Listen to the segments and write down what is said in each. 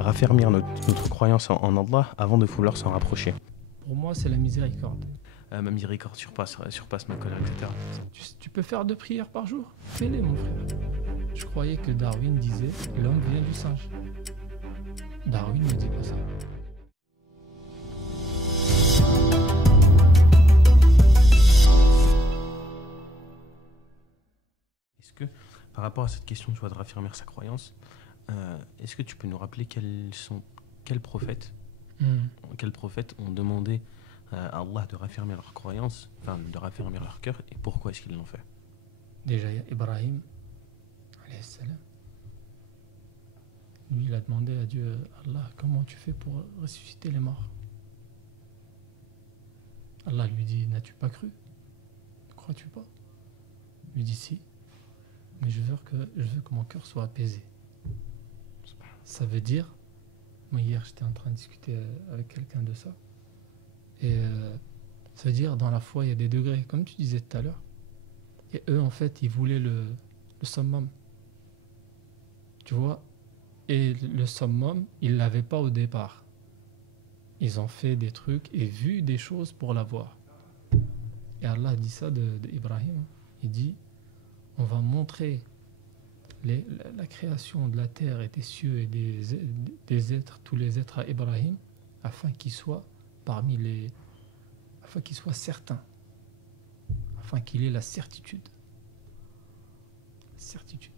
raffermir notre croyance en Allah avant de vouloir s'en rapprocher. Pour moi, c'est la miséricorde. Ma miséricorde surpasse ma colère, etc. Tu peux faire 2 prières par jour? Fais-les, mon frère. Je croyais que Darwin disait l'homme vient du singe. Darwin ne dit pas ça. Est-ce que, par rapport à cette question, tu vois, de raffermir sa croyance, est-ce que tu peux nous rappeler quels prophètes ont demandé à Allah de raffermir leur croyance, enfin de raffermir leur cœur, et pourquoi est-ce qu'ils l'ont fait? Déjà, il y a Ibrahim, alayhi salam. Lui, il a demandé à Dieu, Allah, comment tu fais pour ressusciter les morts? Allah lui dit, n'as-tu pas cru? Ne crois-tu pas? Il lui dit, si, mais je veux que mon cœur soit apaisé. Ça veut dire, moi hier j'étais en train de discuter avec quelqu'un de ça, et ça veut dire dans la foi il y a des degrés, comme tu disais tout à l'heure. Et eux en fait ils voulaient le summum, tu vois, et le summum ils l'avaient pas au départ. Ils ont fait des trucs et vu des choses pour l'avoir. Et Allah dit ça d'Ibrahim, il dit on va montrer la création de la terre et des cieux et des êtres, tous les êtres à Ibrahim, afin qu'il soit afin qu'il soit certain, afin qu'il ait la certitude. Certitude.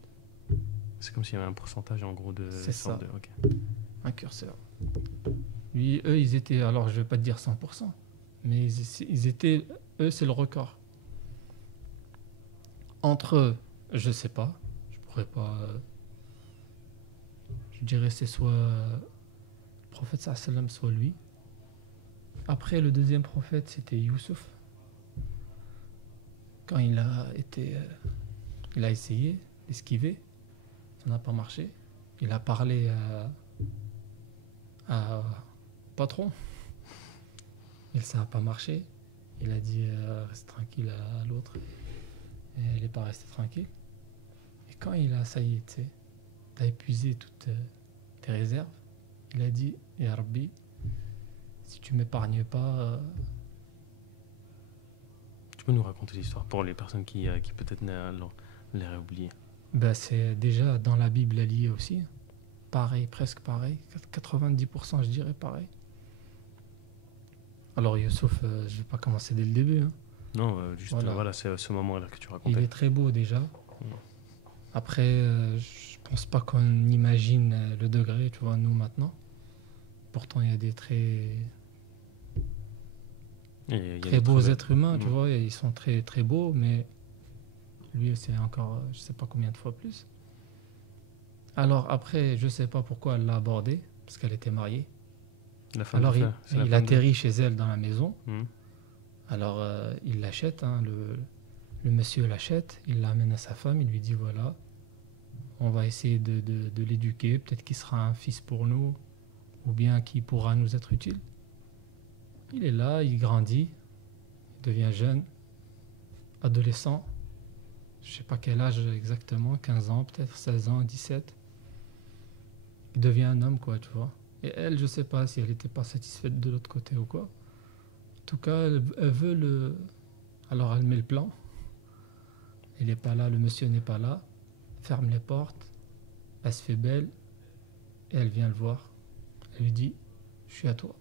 C'est comme s'il y avait un pourcentage en gros de... C'est ça. Okay. Un curseur. Lui, eux, ils étaient, alors je vais pas te dire 100%, mais ils étaient, eux, c'est le record. Entre eux, je sais pas. Pas, je dirais c'est soit le prophète sallam, soit lui. Après le deuxième prophète c'était Youssouf. Quand il a essayé d'esquiver, ça n'a pas marché. Il a parlé à patron, et ça n'a pas marché. Il a dit reste tranquille à l'autre, et elle n'est pas restée tranquille. Quand il a, ça y est, t'as épuisé toutes tes réserves, il a dit, Ya Rabbi, si tu m'épargnes pas... Tu peux nous raconter l'histoire pour les personnes qui peut-être l'auraient oublié? C'est déjà dans la Bible liée aussi, pareil, presque pareil, 90% je dirais pareil. Alors Youssouf, je ne vais pas commencer dès le début. Hein. Non, juste voilà, c'est ce moment-là que tu racontais. Il est très beau déjà. Après, je pense pas qu'on imagine le degré, tu vois, nous maintenant. Pourtant, il y a des très beaux êtres humains, tu vois, et ils sont très très beaux, mais lui, c'est encore, je sais pas combien de fois plus. Alors après, je sais pas pourquoi elle l'a abordé, parce qu'elle était mariée. Alors il atterrit chez elle dans la maison. Alors il l'achète, hein, le monsieur l'achète, il l'amène à sa femme, il lui dit voilà, on va essayer de l'éduquer, peut-être qu'il sera un fils pour nous, ou bien qu'il pourra nous être utile. Il est là, il grandit, il devient jeune, adolescent, je sais pas quel âge exactement, 15 ans, peut-être 16 ans, 17. Il devient un homme, quoi, tu vois. Et elle, je sais pas si elle n'était pas satisfaite de l'autre côté ou quoi. En tout cas, elle veut le... Alors elle met le plan. Il n'est pas là, le monsieur n'est pas là. Ferme les portes. Elle se fait belle. Et elle vient le voir. Elle lui dit, je suis à toi.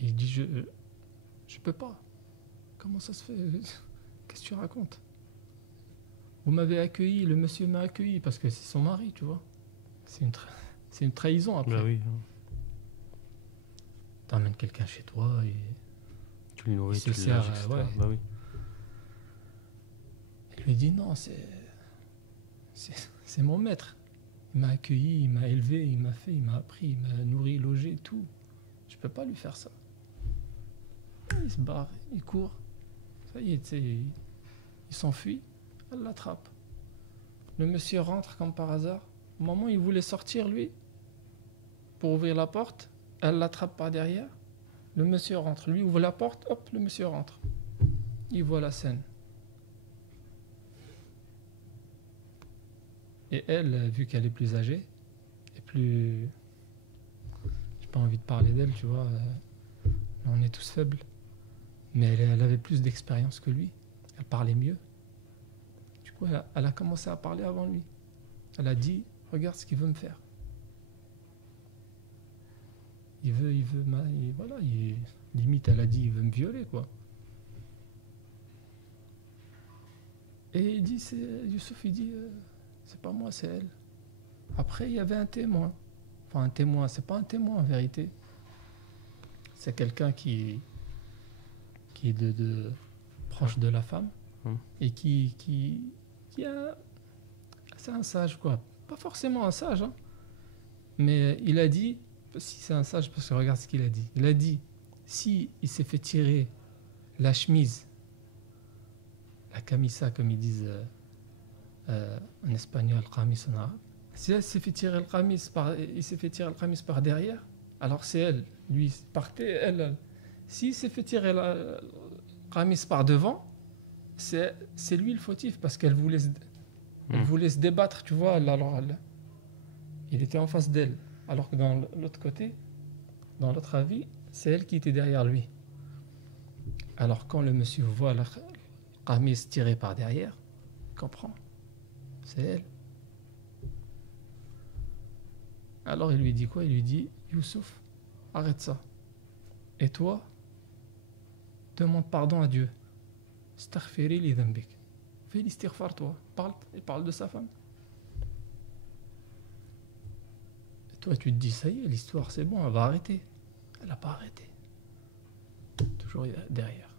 Il dit, je peux pas. Comment ça se fait? Qu'est-ce que tu racontes? Vous m'avez accueilli, le monsieur m'a accueilli parce que c'est son mari, tu vois. C'est une trahison après. Bah oui. T'emmènes quelqu'un chez toi et tu lui nourris, tu le sers, ouais. Bah oui. Il lui dit non, c'est mon maître. Il m'a accueilli, il m'a élevé, il m'a appris, il m'a nourri, logé, tout. Je peux pas lui faire ça. Il se barre, il court. Ça y est, tu sais, il s'enfuit. Elle l'attrape. Le monsieur rentre comme par hasard. Au moment où il voulait sortir, lui, pour ouvrir la porte, elle l'attrape par derrière. Le monsieur rentre. Lui ouvre la porte, hop, le monsieur rentre. Il voit la scène. Et elle, vu qu'elle est plus âgée, et plus... J'ai pas envie de parler d'elle, tu vois. On est tous faibles. Mais elle avait plus d'expérience que lui. Elle parlait mieux. Du coup, elle a commencé à parler avant lui. Elle a dit, regarde ce qu'il veut me faire. Voilà, limite, elle a dit, il veut me violer, quoi. Et Youssouf, il dit, c'est pas moi, c'est elle. Après, il y avait un témoin. Enfin, un témoin, c'est pas un témoin en vérité. C'est quelqu'un qui est proche de la femme et qui a... C'est un sage, quoi. Pas forcément un sage, hein. Mais il a dit, si c'est un sage, parce que regarde ce qu'il a dit. Il a dit, si il s'est fait tirer la chemise, la camisa, comme ils disent en espagnol, qamis en arabe, si elle s'est fait tirer il s'est fait tirer le qamis par derrière, alors c'est elle. Lui, partait, elle. S'il s'est fait tirer le qamis par devant, c'est lui le fautif, parce qu'elle voulait se débattre, tu vois. Alors, il était en face d'elle. Alors que dans l'autre côté, dans l'autre avis, c'est elle qui était derrière lui. Alors quand le monsieur voit le qamis tiré par derrière, il comprend. C'est elle. Alors il lui dit quoi? Il lui dit, Youssouf, arrête ça. Et toi, demande pardon à Dieu. Astaghfiri li dhanbik. Fais l'istighfar, toi. Il parle de sa femme. Et toi, tu te dis, ça y est, l'histoire, c'est bon, elle va arrêter. Elle n'a pas arrêté. Toujours derrière.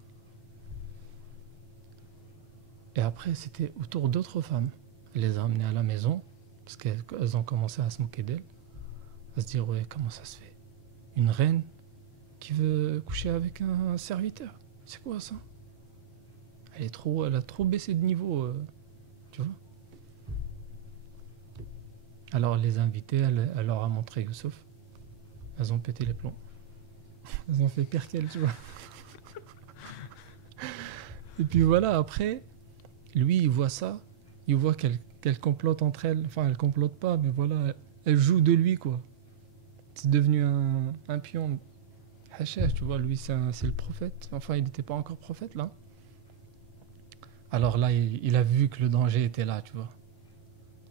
Et après, c'était autour d'autres femmes. Elle les a amenées à la maison, parce qu'elles ont commencé à se moquer d'elle. À se dire, ouais, comment ça se fait? Une reine qui veut coucher avec un serviteur. C'est quoi ça? Elle a trop baissé de niveau, tu vois. Alors elle les a invitées, elle leur a montré Youssouf. Elles ont pété les plombs. Elles ont fait pire qu'elle, tu vois. Et puis voilà, après, lui, il voit ça. Il voit qu'elle complote entre elles. Enfin, elle complote pas, mais voilà, elle joue de lui, quoi. C'est devenu un pion. Hachach, tu vois, lui, c'est le prophète. Enfin, il n'était pas encore prophète, là. Alors là, il a vu que le danger était là, tu vois.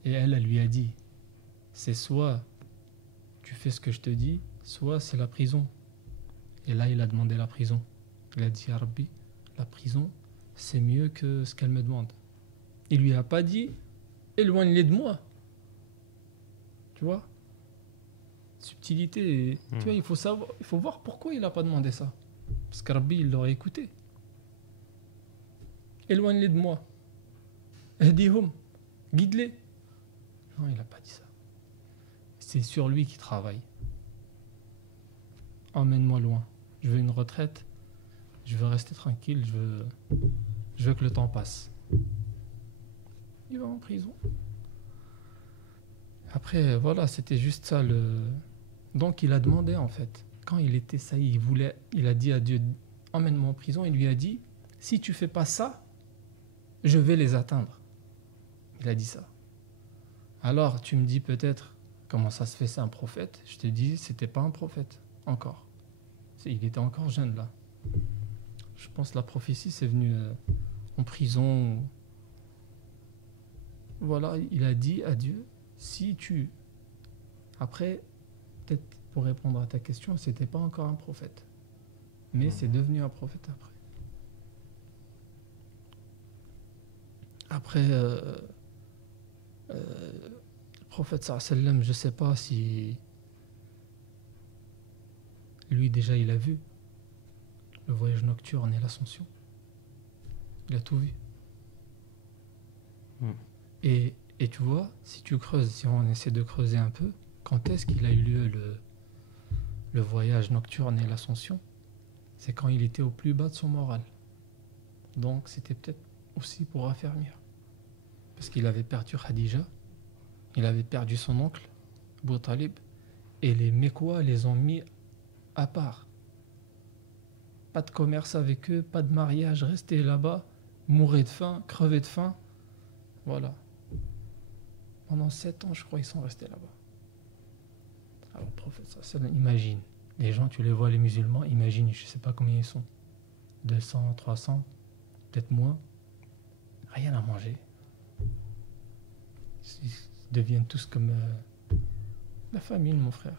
Et elle lui a dit, c'est soit tu fais ce que je te dis, soit c'est la prison. Et là, il a demandé la prison. Il a dit, Ya Rabbi, la prison, c'est mieux que ce qu'elle me demande. Il lui a pas dit, éloigne-les de moi. Tu vois? Subtilité. Tu vois, il faut voir pourquoi il n'a pas demandé ça. Parce que Rabbi, il l'aurait écouté. Éloigne-les de moi. Ahdihum. Guide-les. Non, il n'a pas dit ça. C'est sur lui qui travaille. Emmène-moi loin. Je veux une retraite. Je veux rester tranquille. Je veux que le temps passe. Il va en prison. Après, voilà, c'était juste ça. Donc, il a demandé, en fait. Quand il était ça, il a dit à Dieu, emmène-moi en prison. Il lui a dit, si tu fais pas ça, je vais les atteindre. Il a dit ça. Alors, tu me dis peut-être, comment ça se fait, c'est un prophète? Je te dis, c'était pas un prophète, encore. Il était encore jeune, là. Je pense que la prophétie, c'est venu en prison. Voilà, il a dit à Dieu, si tu... Après, peut-être pour répondre à ta question, c'était pas encore un prophète. Mais c'est devenu un prophète après. Après, le prophète sallam, je sais pas si lui déjà il a vu le voyage nocturne et l'ascension. Il a tout vu. Et tu vois, si tu creuses, si on essaie de creuser un peu, quand est-ce qu'il a eu lieu le voyage nocturne et l'ascension? C'est quand il était au plus bas de son moral. Donc c'était peut-être aussi pour raffermir. Parce qu'il avait perdu Khadija, il avait perdu son oncle, Abu Talib, et les Mécois les ont mis à part. Pas de commerce avec eux, pas de mariage, restez là-bas, mourrez de faim, crevez de faim. Voilà. Pendant 7 ans, je crois, ils sont restés là-bas. Alors, prophète, imagine. Les gens, tu les vois, les musulmans, imagine, je ne sais pas combien ils sont. 200, 300, peut-être moins. Rien à manger. Ils deviennent tous comme la famine, mon frère.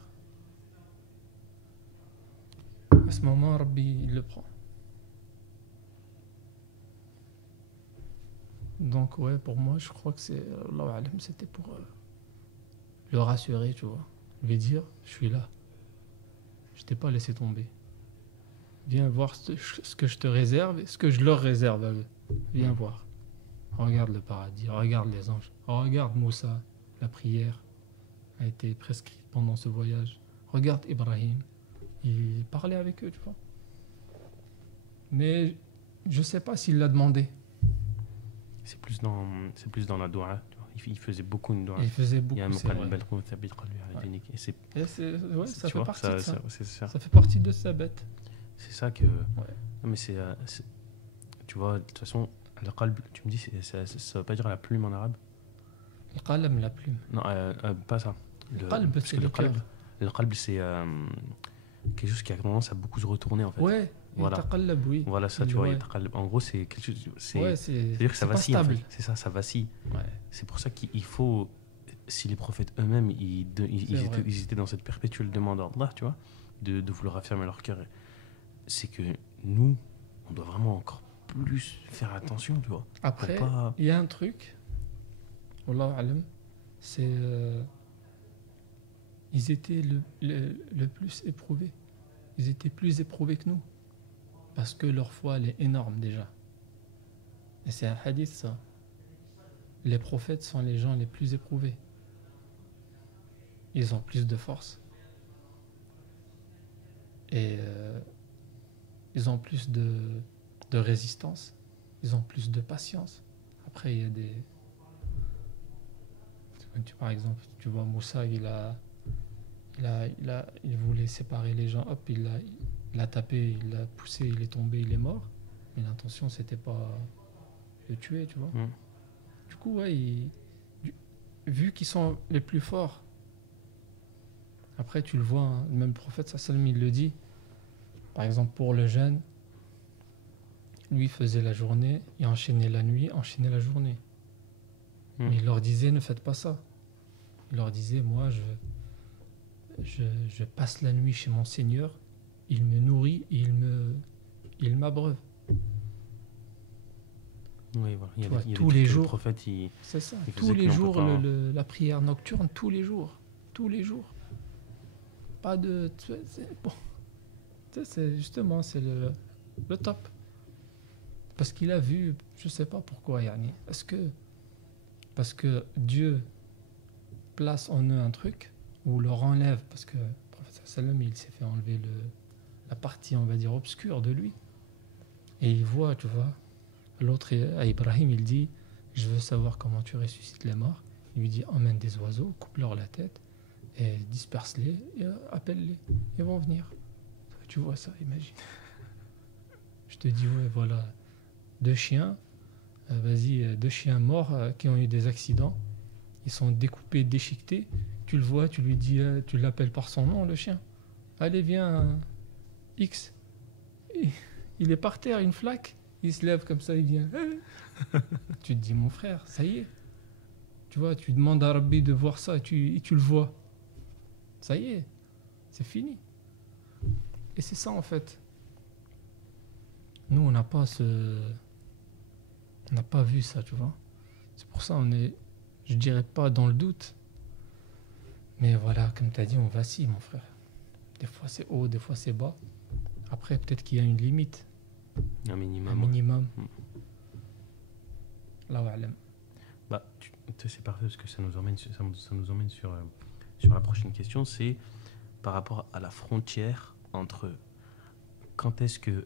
À ce moment, Rabbi, il le prend. Donc, ouais, pour moi, je crois que c'était pour le rassurer, tu vois. Lui dire, je suis là. Je t'ai pas laissé tomber. Viens voir ce que je te réserve et ce que je leur réserve à eux. Viens voir. Regarde le paradis, regarde les anges. Regarde Moussa, la prière a été prescrite pendant ce voyage. Regarde Ibrahim, il parlait avec eux, tu vois. Mais je sais pas s'il l'a demandé. C'est plus dans la doua. Il faisait beaucoup une doua. Il faisait beaucoup. Il y a un c'est vrai. Et ça fait partie de ça. Ça Ça fait partie de sa bête. C'est ça que. Ouais. Non, mais tu vois, de toute façon, al-qalb, tu me dis, ça veut pas dire la plume en arabe? Le qalam, la plume. Non, pas ça. Le qalb, parce c'est que le cœur. Le qalb, c'est quelque chose qui a tendance à beaucoup se retourner en fait. Ouais, voilà. Taqallab, oui. Voilà ça, tu vois. En gros, c'est quelque chose. C'est-à-dire que ça vacille. En fait. C'est ça, ça vacille. Ouais. C'est pour ça qu'il faut. Si les prophètes eux-mêmes, ils étaient dans cette perpétuelle demande à Allah, tu vois, de vouloir affirmer leur cœur, c'est que nous, on doit vraiment encore plus faire attention, tu vois. Après, il y a un truc, Wallahu alam, c'est ils étaient le plus éprouvés. Ils étaient plus éprouvés que nous. Parce que leur foi, elle est énorme déjà. Et c'est un hadith, ça. Les prophètes sont les gens les plus éprouvés. Ils ont plus de force. Et ils ont plus de résistance. Ils ont plus de patience. Après, il y a des... Par exemple, tu vois, Moussa, il voulait séparer les gens. Hop, il l'a tapé, il l'a poussé, il est tombé, il est mort. Mais l'intention, c'était pas de le tuer, tu vois. Du coup, ouais, vu qu'ils sont les plus forts, après, tu le vois, hein, même le prophète, il le dit. Par exemple, pour le jeûne, lui faisait la journée, il enchaînait la nuit, enchaînait la journée. Mais il leur disait, ne faites pas ça. Il leur disait, moi, je passe la nuit chez mon Seigneur, il me nourrit et il m'abreuve. Oui, voilà. Il y a tous les jours, le prophète, c'est ça. Tous les jours, la prière nocturne, tous les jours. Pas de... Bon. C'est justement, c'est le top. Parce qu'il a vu, je sais pas pourquoi, Yani. Parce que Dieu place en eux un truc, ou leur enlève, parce que le prophète sallam, il s'est fait enlever la partie, on va dire, obscure de lui. Et il voit, tu vois, l'autre, à Ibrahim, il dit, je veux savoir comment tu ressuscites les morts. Il lui dit, emmène des oiseaux, coupe-leur la tête, et disperse-les, et appelle-les, ils vont venir. Tu vois ça, imagine. Je te dis, ouais, voilà, 2 chiens, deux chiens morts qui ont eu des accidents, ils sont découpés, déchiquetés, tu le vois, tu lui dis, tu l'appelles par son nom, le chien. Allez, viens, X. Et il est par terre, une flaque, il se lève comme ça, il vient. Tu te dis, mon frère, ça y est. Tu vois, tu demandes à Rabbi de voir ça et tu le vois. Ça y est, c'est fini. Et c'est ça en fait. Nous, on n'a pas vu ça, tu vois. C'est pour ça on est, je dirais pas dans le doute. Mais voilà, comme tu as dit, on vacille, mon frère. Des fois c'est haut, des fois c'est bas. Après, peut-être qu'il y a une limite. Un minimum. Un minimum. Allahu a'lam. Bah, c'est parfait parce que ça nous emmène sur la prochaine question. C'est par rapport à la frontière entre quand est-ce que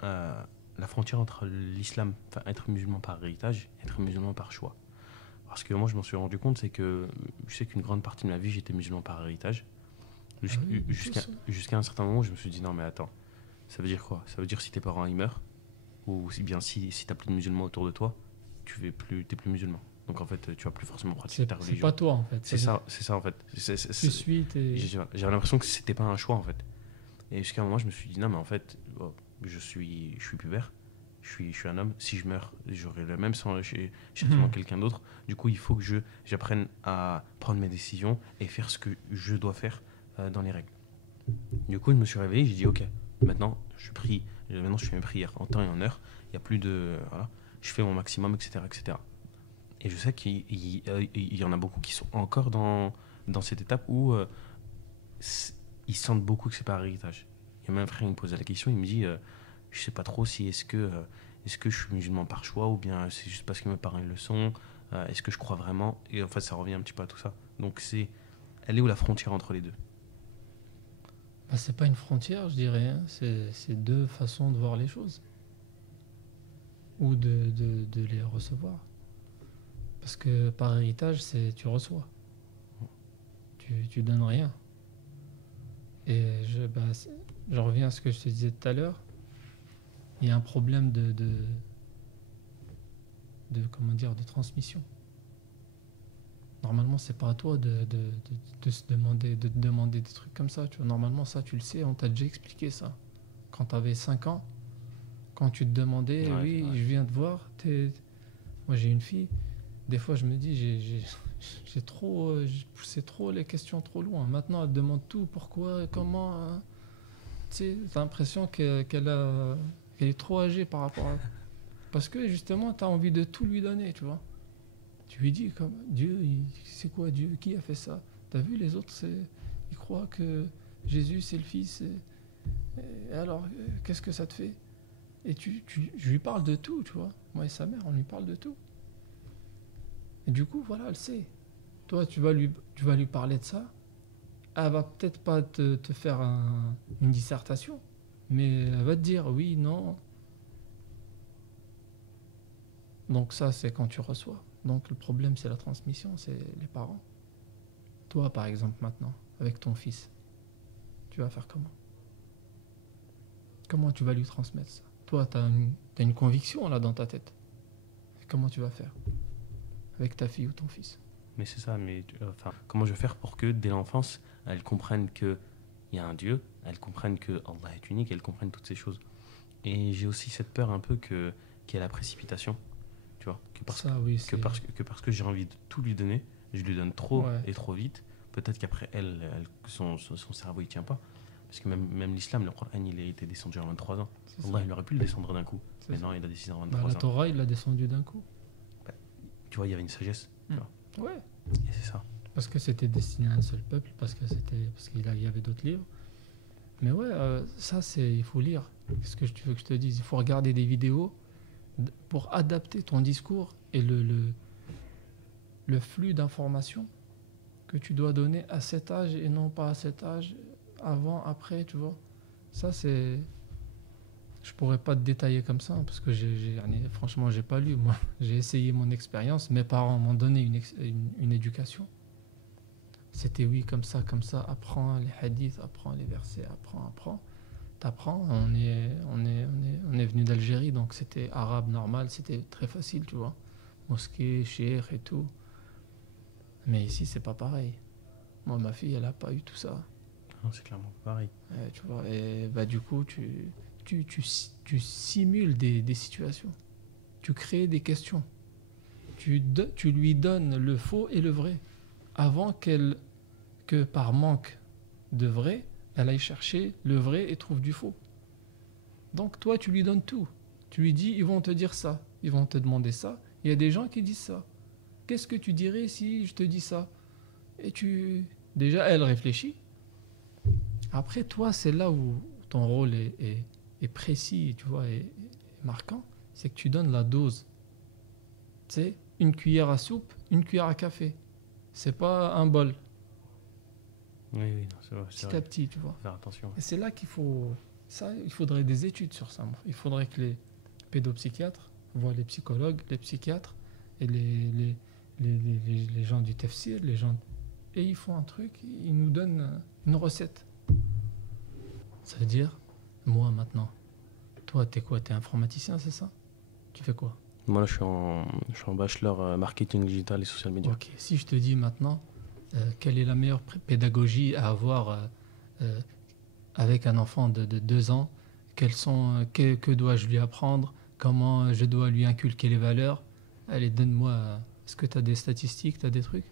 la frontière entre l'islam, enfin être musulman par héritage, et être musulman par choix. Parce que moi je m'en suis rendu compte, c'est que je sais qu'une grande partie de ma vie j'étais musulman par héritage. Jusqu'à un certain moment où je me suis dit non mais attends, ça veut dire quoi? Ça veut dire si tes parents ils meurent, ou bien si t'as plus de musulmans autour de toi, t'es plus musulman. Donc en fait, tu vas plus forcément pratiquer ta religion. C'est pas toi en fait. C'est ça en fait. Tu suis tes... J'avais l'impression que c'était pas un choix en fait. Et jusqu'à un moment, je me suis dit non, mais en fait, je suis pubère, je suis un homme. Si je meurs, j'aurai le même sang chez quelqu'un d'autre. Du coup, il faut que j'apprenne à prendre mes décisions et faire ce que je dois faire dans les règles. Du coup, je me suis réveillé, j'ai dit ok, maintenant je prie, maintenant je fais mes prières en temps et en heure. Il y a plus de voilà, je fais mon maximum, etc., etc. Et je sais qu'il y en a beaucoup qui sont encore dans cette étape où ils sentent beaucoup que c'est pas un héritage. Il y a même un frère qui me posait la question, il me dit je sais pas trop si est-ce que je suis musulman par choix ou bien c'est juste parce que mes parents le sont, est-ce que je crois vraiment. Et en fait ça revient un petit peu à tout ça. Donc elle est où la frontière entre les deux? Bah, c'est pas une frontière, je dirais, hein. C'est deux façons de voir les choses ou de les recevoir. Parce que par héritage, tu reçois. Tu donnes rien. Et je reviens à ce que je te disais tout à l'heure. Il y a un problème de transmission. Normalement, c'est pas à toi de te demander des trucs comme ça. Tu vois. Normalement, ça, tu le sais, on t'a déjà expliqué ça. Quand tu avais 5 ans, quand tu te demandais, oui, je viens te voir, moi j'ai une fille, des fois je me dis, j'ai poussé trop les questions trop loin. Maintenant, elle te demande tout, pourquoi, comment. Hein. Tu sais, t'as l'impression qu'elle est trop âgée par rapport à... Parce que justement, t'as envie de tout lui donner, tu vois. Tu lui dis, comme Dieu, c'est quoi Dieu? Qui a fait ça? T'as vu, les autres, ils croient que Jésus, c'est le Fils. Et alors, qu'est-ce que ça te fait? Et je lui parle de tout, tu vois. Moi et sa mère, on lui parle de tout. Et du coup, voilà, elle sait. Toi, tu vas lui parler de ça. Elle va peut-être pas te faire une dissertation, mais elle va te dire oui, non. Donc ça, c'est quand tu reçois. Donc le problème, c'est la transmission, c'est les parents. Toi, par exemple, maintenant, avec ton fils, tu vas faire comment? Comment tu vas lui transmettre ça? Toi, tu as une conviction là dans ta tête. Et comment tu vas faire avec ta fille ou ton fils? Mais c'est ça, mais comment je vais faire pour que dès l'enfance, elles comprennent qu'il y a un Dieu, elles comprennent que Allah est unique, elles comprennent toutes ces choses. Et j'ai aussi cette peur un peu qu'il y ait la précipitation, tu vois, parce que j'ai envie de tout lui donner, je lui donne trop et trop vite, peut-être qu'après son cerveau il tient pas. Parce que même l'islam, le Coran, il a été descendu à 23 ans. Allah, il aurait pu le descendre d'un coup. Mais non, il a descendu à 23 ans. La Torah, il l'a descendu d'un coup. Tu vois, il y avait une sagesse. Ouais. Et c'est ça. Parce que c'était destiné à un seul peuple, parce qu'il y avait d'autres livres. Mais ouais, ça, il faut lire. Qu'est-ce que tu veux que je te dise? Il faut regarder des vidéos pour adapter ton discours et le flux d'informations que tu dois donner à cet âge et non pas à cet âge, avant, après, tu vois. Ça, c'est... Je pourrais pas te détailler comme ça, parce que franchement, j'ai pas lu, moi. J'ai essayé mon expérience. Mes parents m'ont donné une éducation. C'était oui, comme ça, apprends les hadiths, apprends les versets, apprends. T'apprends. On est venu d'Algérie, donc c'était arabe normal, c'était très facile, tu vois. Mosquée, cheikh et tout. Mais ici, c'est pas pareil. Moi, ma fille, elle a pas eu tout ça. Non, c'est clairement pareil. Tu vois, et du coup, tu simules des situations. Tu crées des questions. Tu lui donnes le faux et le vrai. Avant que par manque de vrai, elle aille chercher le vrai et trouve du faux. Donc toi, tu lui donnes tout. Tu lui dis, ils vont te dire ça. Ils vont te demander ça. Il y a des gens qui disent ça. Qu'est-ce que tu dirais si je te dis ça? Et déjà, elle réfléchit. Après, toi, c'est là où ton rôle est précis, tu vois, et marquant. C'est que tu donnes la dose. Tu sais, une cuillère à soupe, une cuillère à café. C'est pas un bol. Oui, non, c'est vrai. Petit à petit, tu vois. Faire attention. Et c'est là qu'il faut... Ça, il faudrait des études sur ça. Il faudrait que les pédopsychiatres voient les psychologues, les psychiatres et les gens du tafsir, les gens... Et ils font un truc, ils nous donnent une recette. Ça veut dire, moi maintenant, toi, t'es quoi? T'es informaticien, c'est ça? Tu fais quoi? Moi, là, je suis en bachelor marketing digital et social media. Ok, si je te dis maintenant, quelle est la meilleure pédagogie à avoir euh, avec un enfant de 2 ans? Que dois-je lui apprendre? Comment je dois lui inculquer les valeurs? Allez, donne-moi. Est-ce que tu as des statistiques, tu as des trucs?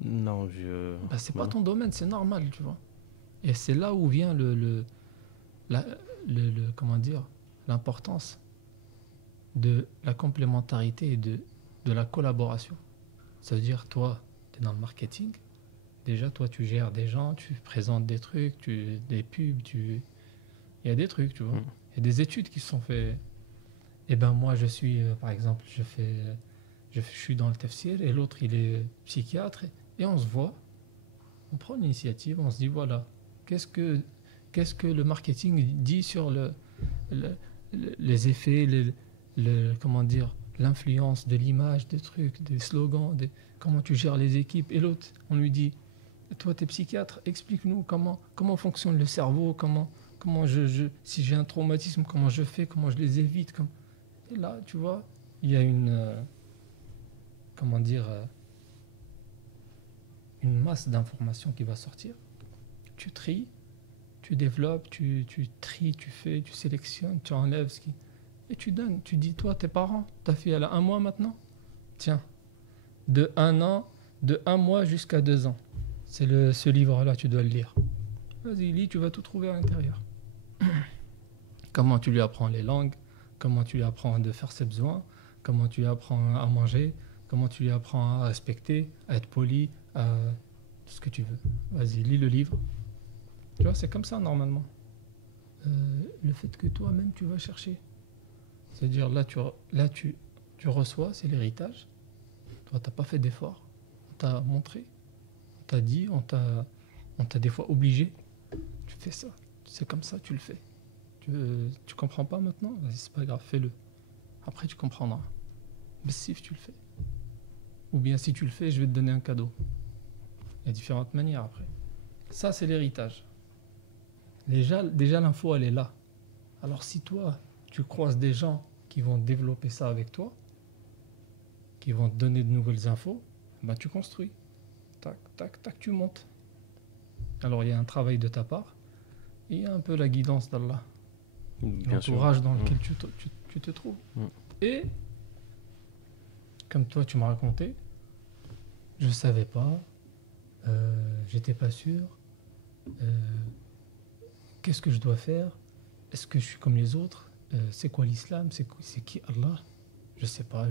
Non, Bah, c'est bah pas non. ton domaine, c'est normal, tu vois. Et c'est là où vient la- comment dire, l'importance de la complémentarité et de la collaboration. Ça veut dire, toi, tu es dans le marketing. Déjà, toi, tu gères des gens, tu présentes des trucs, des pubs, il y a des trucs, tu vois. Mm. Il y a des études qui se sont faites. Et ben moi, je suis, par exemple, je suis dans le tafsir et l'autre, il est psychiatre. Et on se voit, on prend l'initiative, on se dit, voilà, qu'est-ce que, qu'est-ce que le marketing dit sur le- les effets, comment dire, l'influence de l'image, des trucs, des slogans, comment tu gères les équipes. Et l'autre, on lui dit, toi, tu es psychiatre, explique-nous comment fonctionne le cerveau, comment si j'ai un traumatisme, comment je fais, comment je les évite. Et là, tu vois, il y a comment dire, une masse d'informations qui va sortir. Tu tries, tu développes, tu tries, tu fais, tu sélectionnes, tu enlèves ce qui. Et tu donnes, tu dis, toi, tes parents, ta fille, elle a 1 mois maintenant. Tiens, de 1 an, de 1 mois jusqu'à 2 ans. Ce livre-là, tu dois le lire. Vas-y, lis, tu vas tout trouver à l'intérieur. Comment tu lui apprends les langues, comment tu lui apprends de faire ses besoins, comment tu lui apprends à manger, comment tu lui apprends à respecter, à être poli, à tout ce que tu veux. Vas-y, lis le livre. Tu vois, c'est comme ça normalement. Le fait que toi-même, tu vas chercher. C'est-à-dire, tu reçois, c'est l'héritage. Toi, tu n'as pas fait d'effort. On t'a montré, on t'a dit, on t'a des fois obligé. Tu fais ça. C'est comme ça, tu le fais. Tu comprends pas maintenant? Vas-y, c'est pas grave, fais-le. Après, tu comprendras. Mais si tu le fais. Ou bien si tu le fais, je vais te donner un cadeau. Il y a différentes manières après. Ça, c'est l'héritage. Déjà l'info, elle est là. Alors si toi, tu croises des gens qui vont développer ça avec toi, qui vont te donner de nouvelles infos, ben tu construis. Tac, tac, tac, tu montes. Alors il y a un travail de ta part et il y a un peu la guidance d'Allah. Bien sûr. L'entourage dans lequel tu te trouves. Et, comme toi tu m'as raconté, je ne savais pas, j'étais pas sûr, qu'est-ce que je dois faire? Est-ce que je suis comme les autres? C'est quoi l'islam? C'est qui Allah? Je sais pas,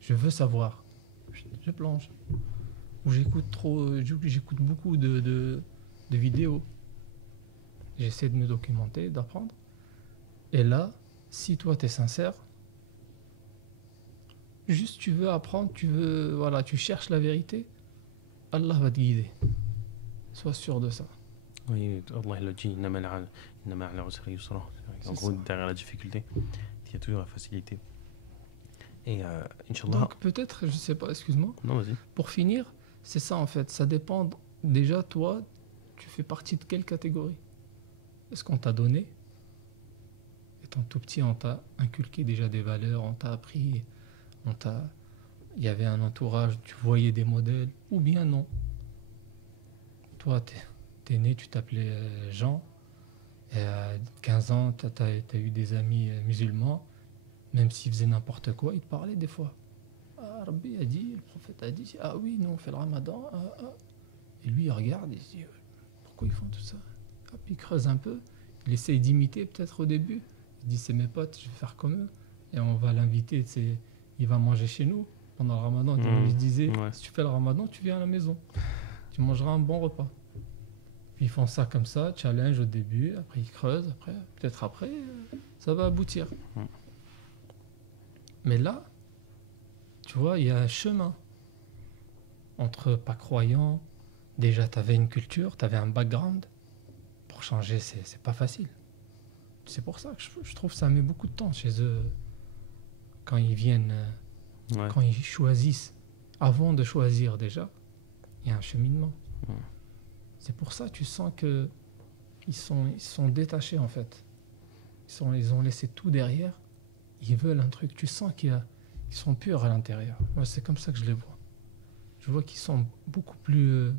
je veux savoir. Je plonge. Ou j'écoute beaucoup de vidéos. J'essaie de me documenter, d'apprendre. Et là, si toi tu es sincère, juste tu veux apprendre, voilà, tu cherches la vérité, Allah va te guider. Sois sûr de ça. Oui, Allah l'a dit, en gros, derrière la difficulté, il y a toujours la facilité. Et Inch'Allah. Donc peut-être, je sais pas, excuse-moi. Non, vas-y. Pour finir, c'est ça en fait. Ça dépend. Déjà, toi, tu fais partie de quelle catégorie? Est-ce qu'on t'a donné? Étant tout petit, on t'a inculqué déjà des valeurs, on t'a appris, il y avait un entourage, tu voyais des modèles, ou bien non. Toi, t'es né, tu t'appelais Jean, et à 15 ans, t'as eu des amis musulmans, même s'ils faisaient n'importe quoi, ils te parlaient des fois. Ah, Rabbi a dit, le prophète a dit, ah oui, nous on fait le ramadan, Et lui, il regarde, il se dit, pourquoi ils font tout ça? Puis il creuse un peu, il essaye d'imiter peut-être au début, il dit, c'est mes potes, je vais faire comme eux, et on va l'inviter, il va manger chez nous pendant le ramadan. Il disait, si tu fais le ramadan, tu viens à la maison, tu mangeras un bon repas. Puis ils font ça comme ça, challenge au début, après ils creusent, peut-être après, ça va aboutir. Mais là, tu vois, il y a un chemin entre pas croyants. Déjà, tu avais une culture, tu avais un background. Pour changer, c'est pas facile. C'est pour ça que je trouve que ça met beaucoup de temps chez eux quand ils viennent, quand ils choisissent. Avant de choisir déjà, il y a un cheminement. C'est pour ça que tu sens que ils sont détachés en fait. Ils ont laissé tout derrière. Ils veulent un truc. Tu sens qu'il ils sont purs à l'intérieur. Moi, c'est comme ça que je les vois. Je vois qu'ils sont beaucoup plus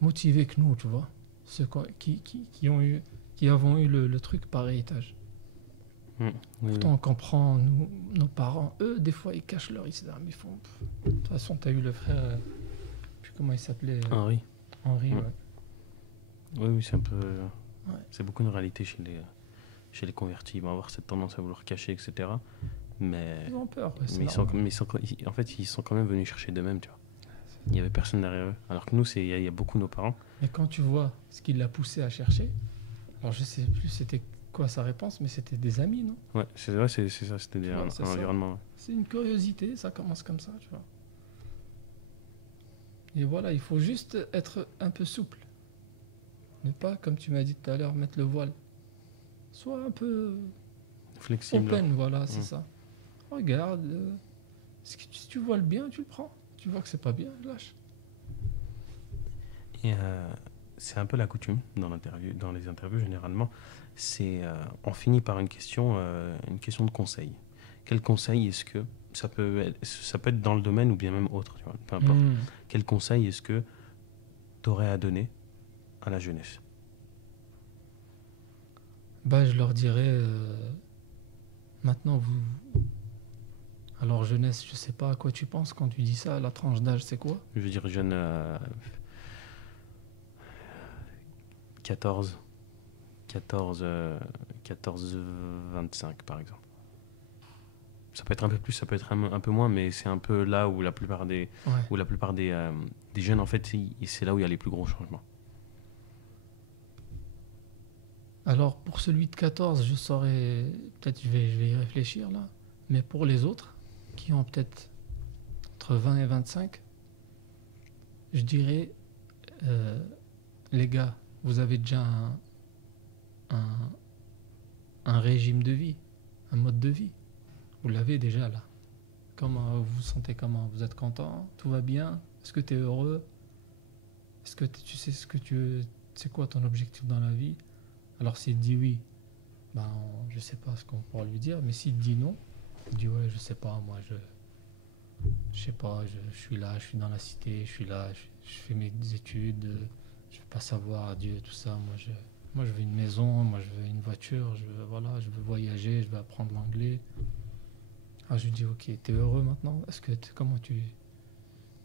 motivés que nous, tu vois. Ceux qui avons eu le truc par héritage. Pourtant, on comprend, nos parents, eux, des fois, ils cachent leur islam. Ils font. De toute façon, tu as eu le frère, je sais plus comment il s'appelait. Henri. Henri, ouais. Oui, c'est un peu. C'est beaucoup une réalité chez les convertis. Ils vont avoir cette tendance à vouloir cacher, etc. Mais ils ont peur. En fait, ils sont quand même venus chercher d'eux-mêmes, tu vois. Il n'y avait personne derrière eux. Alors que nous, il y a beaucoup nos parents. Mais quand tu vois ce qui l'a poussé à chercher, alors je sais plus c'était quoi sa réponse, mais c'était des amis, non? Ouais, c'est ça, c'était un environnement. C'est une curiosité, ça commence comme ça, tu vois. Et voilà, il faut juste être un peu souple. Ne pas, comme tu m'as dit tout à l'heure, mettre le voile. Sois un peu flexible. Open, voilà, c'est ça. Regarde, si tu vois le bien, tu le prends. Tu vois que c'est pas bien, lâche. Et c'est un peu la coutume dans les interviews généralement. On finit par une question de conseil. Quel conseil est-ce que ça peut être dans le domaine ou bien même autre, tu vois, peu importe. Quel conseil est-ce que tu aurais à donner à la jeunesse? Je leur dirais maintenant alors jeunesse, je sais pas à quoi tu penses quand tu dis ça. La tranche d'âge, c'est quoi? Je veux dire jeune 14, 25 par exemple. Ça peut être un peu plus, ça peut être un peu moins, mais c'est un peu là où la plupart des jeunes, en fait, c'est là où il y a les plus gros changements. Alors pour celui de 14, je saurais, peut-être je vais y réfléchir là, mais pour les autres, qui ont peut-être entre 20 et 25, je dirais, les gars, vous avez déjà un régime de vie, un mode de vie. Vous l'avez déjà là. Comment vous vous sentez? Comment vous êtes content? Tout va bien? Est-ce que tu es heureux? Est-ce que tu sais ce que tu veux? C'est quoi ton objectif dans la vie? Alors s'il dit oui, je sais pas ce qu'on pourra lui dire, mais s'il dit non, il dit ouais, je sais pas, moi je sais pas, je suis là, je suis dans la cité, je suis là, je fais mes études, je veux pas savoir Dieu, tout ça, moi je veux une maison, moi je veux une voiture, je veux voyager, je veux apprendre l'anglais. Ah, je lui dis ok, t'es heureux maintenant? Comment tu...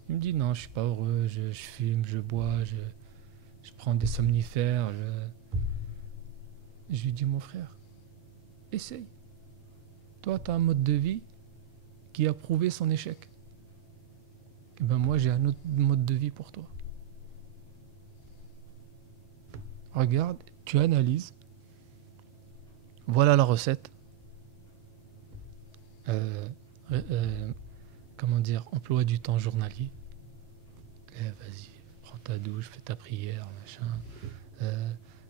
Il me dit non, je suis pas heureux, je fume, je bois, je prends des somnifères, je lui dis mon frère, essaye. Toi, tu as un mode de vie qui a prouvé son échec. Et moi, j'ai un autre mode de vie pour toi. Regarde, tu analyses. Voilà la recette. Emploi du temps journalier. Vas-y, prends ta douche, fais ta prière, machin.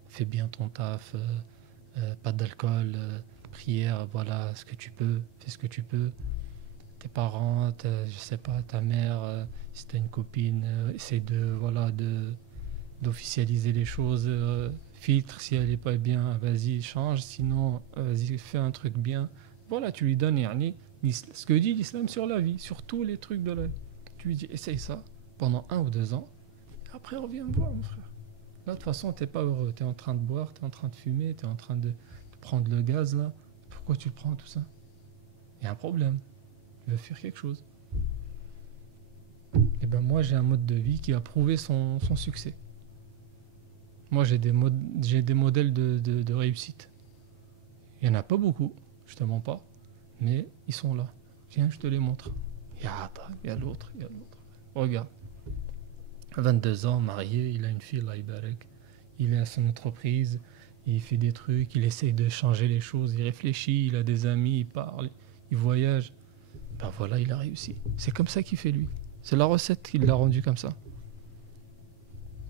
Fais bien ton taf. Pas d'alcool. Prière, voilà ce que tu peux. Fais ce que tu peux. Tes parents, je sais pas, ta mère, si t'as une copine, essaye d'officialiser les choses. Filtre si elle est pas bien, vas-y, change. Sinon, vas-y, fais un truc bien. Voilà, tu lui donnes ce que dit l'islam sur la vie, sur tous les trucs de la vie. Tu lui dis, essaye ça pendant 1 ou 2 ans. Et après, reviens me voir, mon frère. Là, de toute façon, t'es pas heureux. T'es en train de boire, t'es en train de fumer, t'es en train de prendre le gaz, là. Pourquoi tu prends tout ça? Il y a un problème. Tu veux faire quelque chose. Et moi, j'ai un mode de vie qui a prouvé son succès. Moi, j'ai des modèles de réussite. Il n'y en a pas beaucoup, je te mens pas, mais ils sont là. Viens, je te les montre. Il y a l'autre. Regarde. 22 ans, marié, il a une fille, Allah Ibarek. Il est à son entreprise, il fait des trucs, il essaye de changer les choses, il réfléchit, il a des amis, il parle, il voyage. Voilà, il a réussi. C'est comme ça qu'il fait lui. C'est la recette qui l'a rendu comme ça.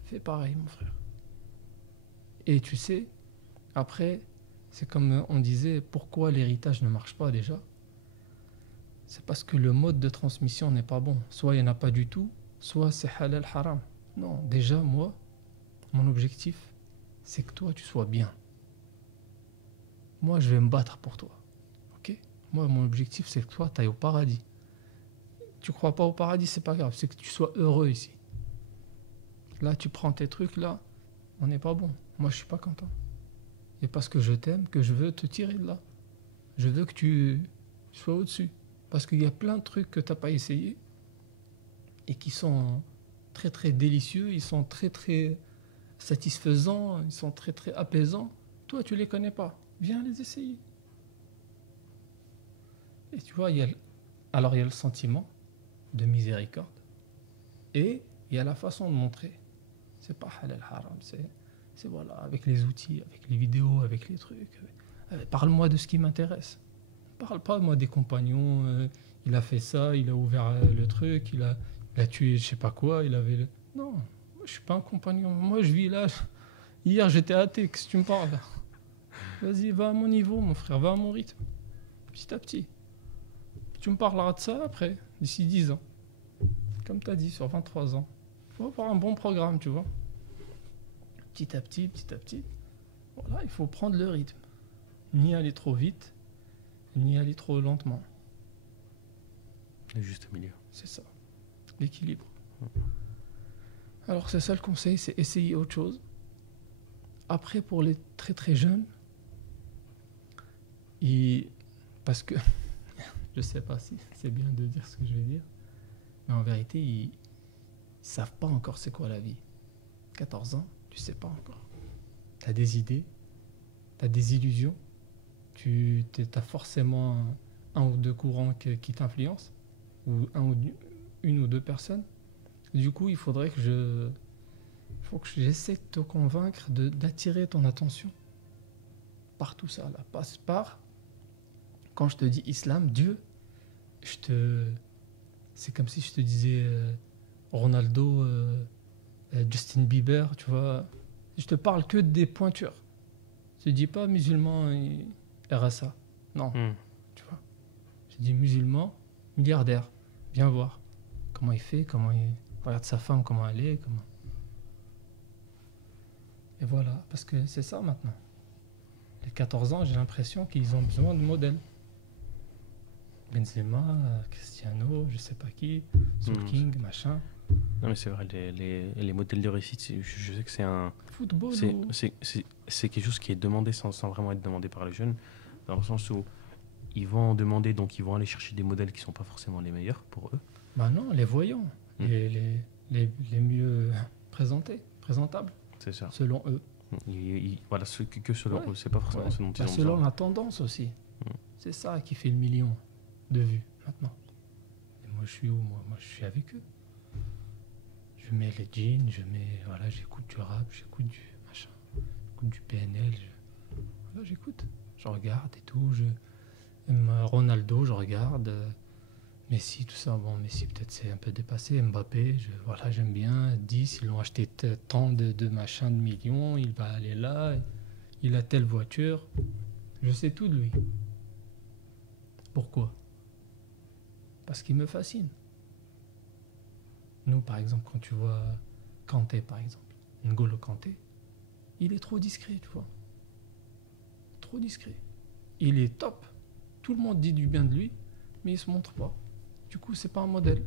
Fais pareil, mon frère. Et tu sais, après, c'est comme on disait, pourquoi l'héritage ne marche pas déjà? C'est parce que le mode de transmission n'est pas bon. Soit il n'y en a pas du tout, soit c'est halal haram. Non, déjà, moi, mon objectif, c'est que toi, tu sois bien. Moi, je vais me battre pour toi. Ok? Moi, mon objectif, c'est que toi, tu ailles au paradis. Tu crois pas au paradis, c'est pas grave. C'est que tu sois heureux ici. Là, tu prends tes trucs, là, on n'est pas bon. Moi, je suis pas content. Et parce que je t'aime, que je veux te tirer de là. Je veux que tu sois au-dessus. Parce qu'il y a plein de trucs que tu n'as pas essayé et qui sont très, très délicieux, ils sont très, très satisfaisants, ils sont très, très apaisants. Toi, tu les connais pas. Viens les essayer. Et tu vois, il y a le sentiment de miséricorde et il y a la façon de montrer. C'est pas halal haram, c'est voilà, avec les outils, avec les vidéos, avec les trucs. Parle-moi de ce qui m'intéresse. Parle pas, moi, des compagnons. Il a fait ça, il a ouvert le truc, il a tué je sais pas quoi, il avait... Non, moi, je suis pas un compagnon. Moi, je vis là. Hier, j'étais athée, qu'est-ce que tu me parles? Vas-y, va à mon niveau, mon frère, va à mon rythme. Petit à petit. Tu me parleras de ça après, d'ici 10 ans. Comme tu as dit, sur 23 ans. Il faut avoir un bon programme, tu vois. Petit à petit, petit à petit. Voilà, il faut prendre le rythme. Ni aller trop vite, ni aller trop lentement. Le juste milieu. C'est ça, l'équilibre. Alors c'est ça le conseil, c'est essayer autre chose. Après, pour les très très jeunes, parce que je sais pas si c'est bien de dire ce que je vais dire, mais en vérité, ils savent pas encore c'est quoi la vie. 14 ans, tu sais pas encore. Tu as des idées, tu as des illusions, tu as forcément un ou deux courants qui t'influencent, ou une ou deux personnes. Du coup, il faut que j'essaie de te convaincre d'attirer ton attention par tout ça là. Passe par, quand je te dis islam, Dieu, c'est comme si je te disais Ronaldo, Justin Bieber, tu vois. Je te parle que des pointures. Je te dis pas musulman et RSA. Non, tu vois. Je dis musulman, milliardaire. Viens voir comment il fait, regarde sa femme, comment elle est, Et voilà, parce que c'est ça maintenant. Les 14 ans, j'ai l'impression qu'ils ont besoin de modèles. Benzema, Cristiano, je sais pas qui, Soul King, machin. Non mais c'est vrai, les modèles de réussite, je sais que c'est un... Football c'est quelque chose qui est demandé sans vraiment être demandé par les jeunes, dans le sens où ils vont en demander, donc ils vont aller chercher des modèles qui sont pas forcément les meilleurs pour eux. Bah non, les voyants, les mieux présentables. C'est ça. Selon eux. Voilà, que selon eux, c'est pas forcément ce dont ils ont selon besoin. la tendance aussi. C'est ça qui fait le million de vues maintenant. Et moi je suis où? Moi je suis avec eux. Je mets les jeans, j'écoute du rap, j'écoute du machin, j'écoute du PNL, j'écoute, je regarde et tout, Ronaldo, je regarde, Messi, tout ça, bon, Messi peut-être c'est un peu dépassé, Mbappé, j'aime bien, 10, ils l'ont acheté tant de machins de millions, il va aller là, il a telle voiture, je sais tout de lui. Pourquoi? Parce qu'il me fascine. Nous, par exemple, quand tu vois Kanté, par exemple, N'Golo Kanté, il est trop discret, tu vois. Trop discret. Il est top. Tout le monde dit du bien de lui, mais il se montre pas. Du coup, c'est pas un modèle.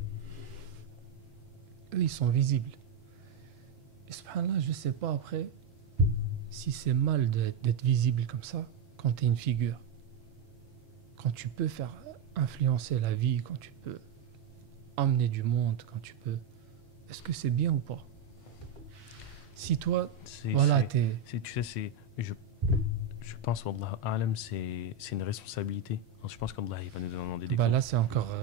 Eux, ils sont visibles. Et subhanallah, je sais pas après si c'est mal d'être visible comme ça quand tu es une figure. Quand tu peux faire influencer la vie, quand tu peux amener du monde, quand tu peux... Est-ce que c'est bien ou pas? Si toi, tu sais, je pense, Wallah A'lam, c'est une responsabilité. Je pense qu'Allah, il va nous demander des comptes. Là, c'est encore,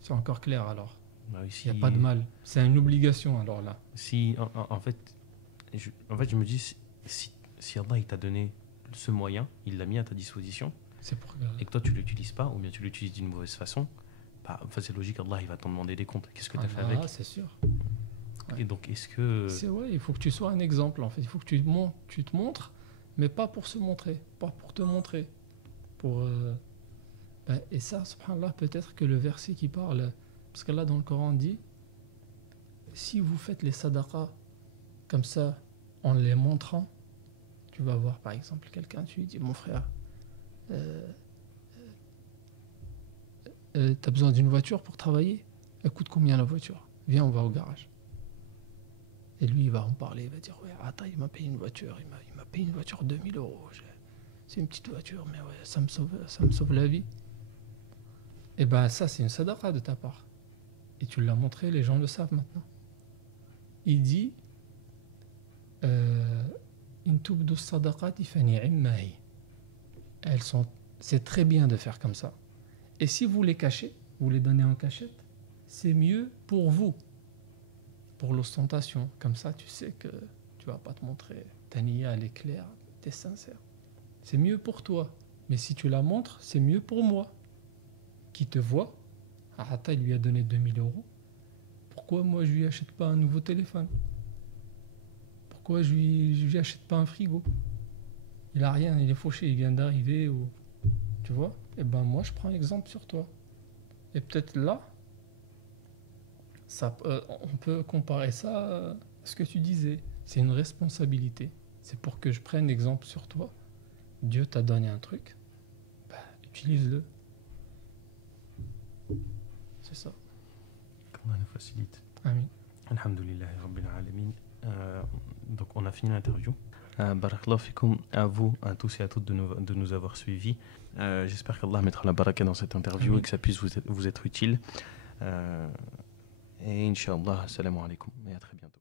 c'est encore clair, alors. Bah oui, il n'y a pas de mal. C'est une obligation, alors là. Si, en fait, je me dis, si Allah, il t'a donné ce moyen, il l'a mis à ta disposition, et que toi, tu ne l'utilises pas, ou bien tu l'utilises d'une mauvaise façon, c'est logique, Allah, il va t'en demander des comptes. Qu'est-ce que tu as fait avec? C'est sûr. Et donc, est-ce que... il faut que tu sois un exemple, en fait. Il faut que tu te montres, mais pas pour se montrer, pas pour te montrer. Et ça, subhanallah, peut-être que le verset qui parle, parce que là, dans le Coran, on dit, si vous faites les sadaqas comme ça, en les montrant, tu vas voir, par exemple, quelqu'un, tu lui dis, mon frère, t'as besoin d'une voiture pour travailler? Elle coûte combien la voiture? Viens, on va au garage. Et lui, il va en parler, il va dire, ouais, attends, il m'a payé une voiture, il m'a payé une voiture 2000 euros. C'est une petite voiture, mais ouais, ça me sauve la vie. Et ben ça, c'est une sadaqa de ta part. Et tu l'as montré, les gens le savent maintenant. Il dit, in tubdu sadaqati fa ni'ma hi. C'est très bien de faire comme ça. Et si vous les cachez, vous les donnez en cachette, c'est mieux pour vous. Pour l'ostentation. Comme ça, tu sais que tu vas pas te montrer. Ta niya, elle est claire, tu es sincère. C'est mieux pour toi. Mais si tu la montres, c'est mieux pour moi. Qui te voit. Arata, il lui a donné 2000 euros. Pourquoi moi, je lui achète pas un nouveau téléphone? Pourquoi je lui achète pas un frigo? Il a rien, il est fauché, il vient d'arriver. Ou... Tu vois? Et ben moi, je prends exemple sur toi. Et peut-être là, on peut comparer ça à ce que tu disais. C'est une responsabilité. C'est pour que je prenne exemple sur toi. Dieu t'a donné un truc, bah, utilise-le. C'est ça. Qu'Allah nous facilite. Amin. Alhamdulillah Rabbil Alamin. Donc on a fini l'interview. Barakallahu fikoum, à vous, à tous et à toutes de nous avoir suivis. J'espère qu'Allah mettra la baraka dans cette interview. Amin. Et que ça puisse vous être utile. Et Inch'Allah, assalamu alaikum et à très bientôt.